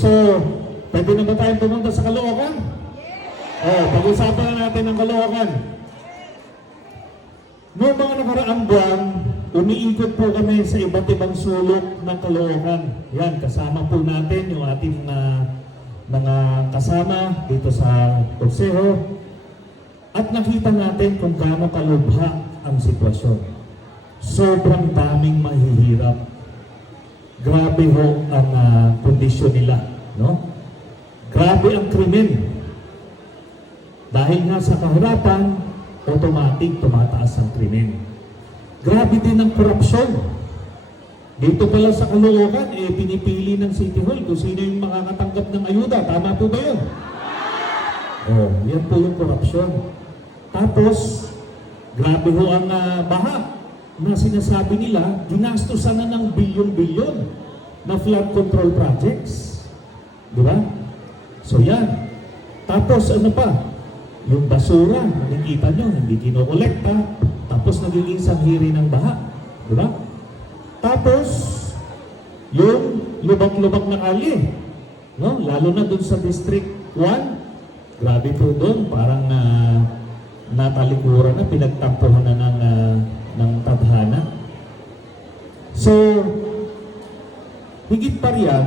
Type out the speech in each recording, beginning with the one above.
so, pwede na ba tayong pumunta sa Caloocan? Oh, pag-usapan na natin ang Caloocan. Noong mga nakaraang buwan, umiikot po kami sa iba't ibang sulok ng Caloocan. Yan, kasama po natin yung ating ah, mga kasama dito sa konseho. At nakita natin kung gaano kalubha ang sitwasyon. Sobrang daming mahihirap. Grabe ho ang ah, kondisyon nila. No? Grabe ang krimen. Dahil nga sa kahirapan, automatic tumataas ang krimen. Grabe din ang korupsyon. Dito pala sa Caloocan, eh, pinipili ng City Hall kung sino yung makakatanggap ng ayuda. Tama po ba yun? Oh, yan po yung korupsyon. Tapos, grabe ho ang ah, baha na sinasabi nila, ginastosan na ng bilyon-bilyon na flood control projects. Di ba? So yan. Tapos ano pa? Yung basura, nakikita nyo, hindi kinokolekta. Tapos nagiging sanghiri ng baha. Di ba? Tapos, yung lubak-lubak na kalye. No? Lalo na dun sa District 1. Grabe po dun. Parang uh, natalikuran na, pinagtampuhan na ng, ah, ng tadhana. So, higit pa riyan,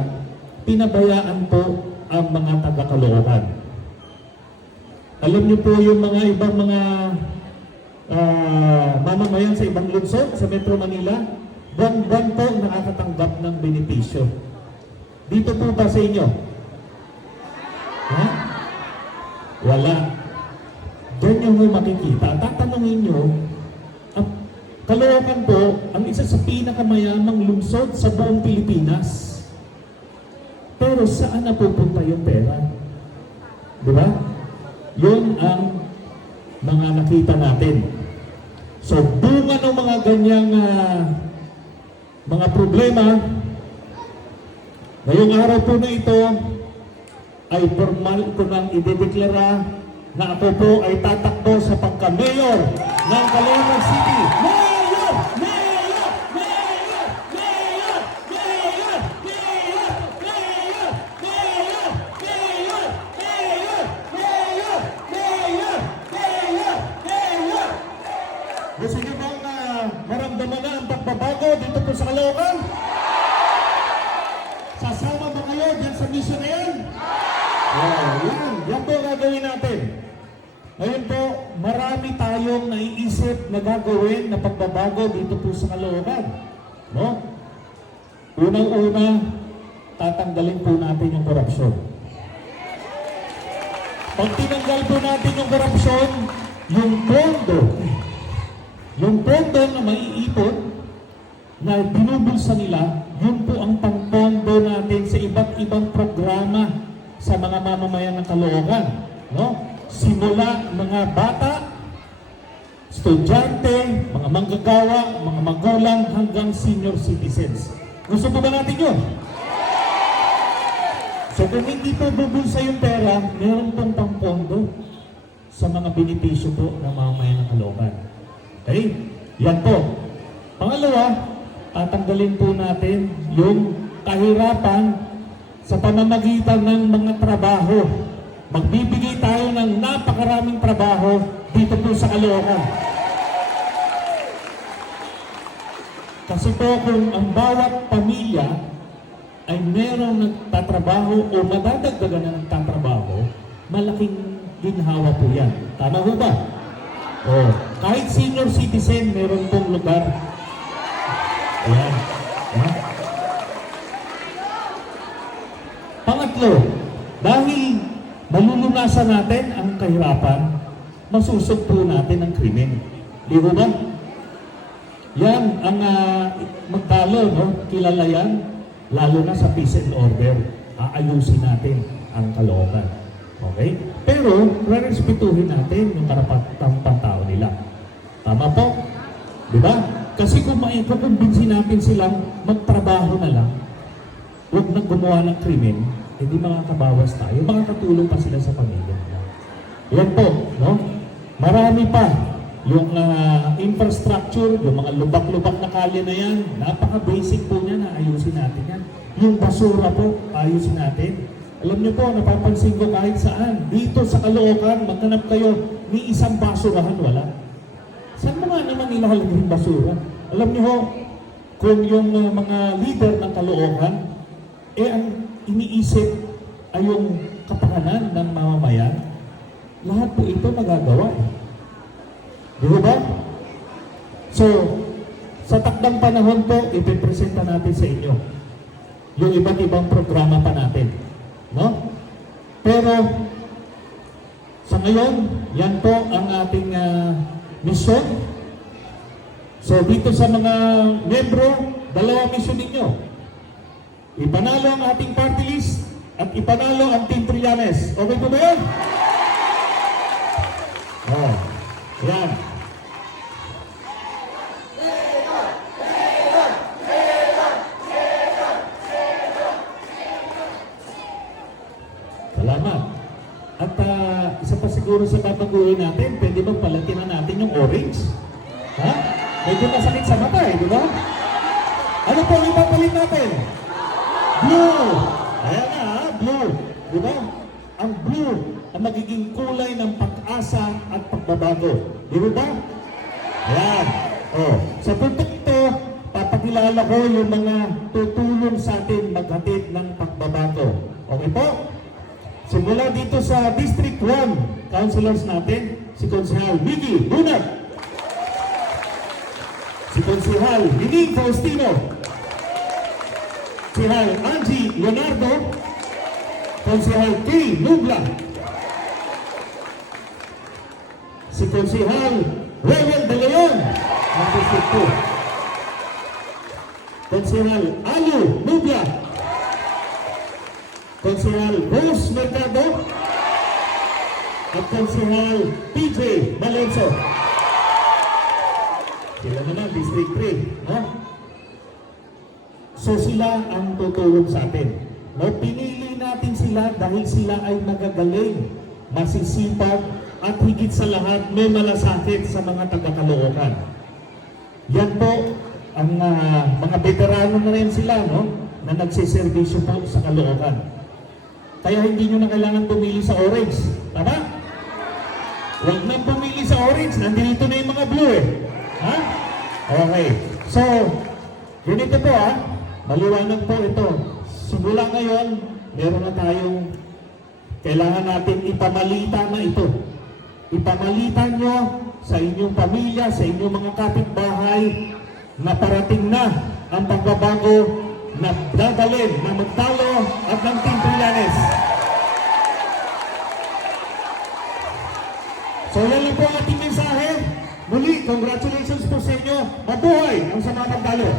pinabayaan po ang mga taga-Caloocan. Alam niyo po yung mga ibang mga ah, mamamayan sa ibang lungsod sa Metro Manila, buwan-buwan po nakakatanggap ng benepisyo. Dito po ba sa inyo? Ha? Wala. Doon mo makikita. Tatanungin nyo, Caloocan po, ang isa sa pinakamayamang lungsod sa buong Pilipinas. Pero saan napupunta yung pera? Di ba? Yun ang mga nakita natin. So, bunga ng mga ganyang ah, mga problema, ngayong araw po na ito, ay formal ko nang idedeklara na ako po ay tatakbo sa pagka-mayor ng Caloocan City. Mayor! Ngayon po, marami tayong naiisip na gagawin na pagbabago dito po sa Caloocan. No? Unang-una, tatanggalin po natin yung korupsyon. Pag tinanggal po natin yung korupsyon, yung pondo, yung pondo na maiipon, na binubulsa nila, yun po ang pangpondo natin sa iba't ibang programa sa mga mamamayan ng Caloocan. No? Simula mga bata, estudyante, mga manggagawa, mga magulang, hanggang senior citizens. Gusto po ba natin yun? So kung hindi po bubulsa yung pera, meron pong pangpondo sa mga benepisyo po ng mamamayan ng Caloocan. Okay? Yan po. Pangalawa, tatanggalin po natin yung kahirapan sa pamamagitan ng mga trabaho. Magbibigay tayo ng napakaraming trabaho dito po sa Caloocan. Kasi po kung ang bawat pamilya ay merong nagtatrabaho o madadagdagan na nagtatrabaho, malaking ginhawa po yan. Tama ho ba? Oh, kahit senior citizen, meron pong lugar. Ayan. Ha? Pangatlo, dahil malulunasan natin ang kahirapan, masusog po natin ang krimen. Di ba ba? Yan ang uh, magtalo, no? Kilala yan, lalo na sa peace and order. Aayusin natin ang kalooban. Okay? Pero, rerespetuhin natin yung karapatang pantao nila. Tama po? Di ba? Kasi kung maikukumbinsin natin silang magtrabaho na lang, huwag na gumawa ng krimen, hindi makakabawas tayo, makakatulong pa sila sa pamilya. Yan po, no? Marami pa. yung ah, infrastructure, yung mga lubak-lubak na kalye na yan, napaka-basic po niya na ayusin natin yan. Yung basura po, ayusin natin. Alam niyo po, napapansin ko kahit saan, dito sa Caloocan, maghanap kayo, ni isang basurahan, wala. Saan naman nilalagay yung basura? Alam niyo ho, kung yung uh, mga leader ng Caloocan, eh ang iniisip ay yung kapakanan ng mamamayan, lahat po ito magagawa. Di ba? So, sa takdang panahon po, ipipresenta natin sa inyo yung iba't ibang programa pa natin. No? Pero, sa ngayon, yan po ang ating ah, misyon. So dito sa mga membro, dalawang misyon ninyo. Ipanalo ang ating party list at ipanalo ang Team Trillanes. Okay po ba yun? Oh, yan. Salamat. At ah, isa pa siguro sa babaguhin natin, pwede bang palatinan natin yung orange? Ha? Medyo masakit sa mata eh, di ba? Ano po ang ipapalit natin? Blue! Ayan na ha, blue. Di ba? Ang blue ang magiging kulay ng pag-asa at pagbabago. Di ba? Ayan. Oh, sa punto ito, papakilala ko yung mga tutulong sa atin maghatid ng pagbabago. Okay po? Simula dito sa District 1, councilors natin, si Konsehal Miggy Bunag, si Konsehal Hining Faustino, Konsehal Angie Leonardo, Konsehal Kay Nubla, si Konsehal Rewel De Leon, ng District 2, Konsehal Alu Nubla, Konsehal Rose Mercado at Konsehal PJ Valenzo. Sila naman, District 3. No? So sila ang tutulong sa atin. No? Pinili natin sila dahil sila ay magagaling, masisipag, at higit sa lahat may malasakit sa mga taga-Caloocan. Yan po ang ah, mga veterano na rin sila, no? Na nagsiservisyo po sa Caloocan. Kaya hindi nyo na kailangan pumili sa orange. Tama? Huwag nang pumili sa orange. Nandito na yung mga blue eh. Ha? Okay. So, ganito po ha. Maliwanag po ito. Simula ngayon, meron na tayong kailangan natin ipamalita na ito. Ipamalitan nyo sa inyong pamilya, sa inyong mga kapitbahay na parating na ang pagbabago na dadalhin ng Magtalo at ng Team Trillanes. So yan po ang ating mensahe. Muli, congratulations po sa inyo. Mabuhay ang sama Magtalo.